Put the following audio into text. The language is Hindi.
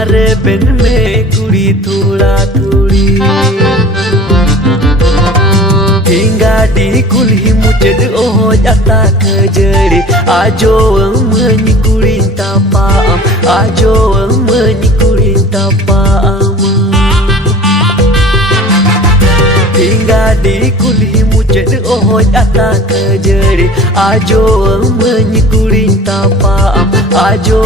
मारे बिन में कुड़ी थोड़ा थोड़ी hingga di kulhi muced oh jata kejeri ajo menyikulin tapaam ajo menyikulin tapaam hingga di kulhi muced oh jata kejeri ajo menyikulin tapaam ajo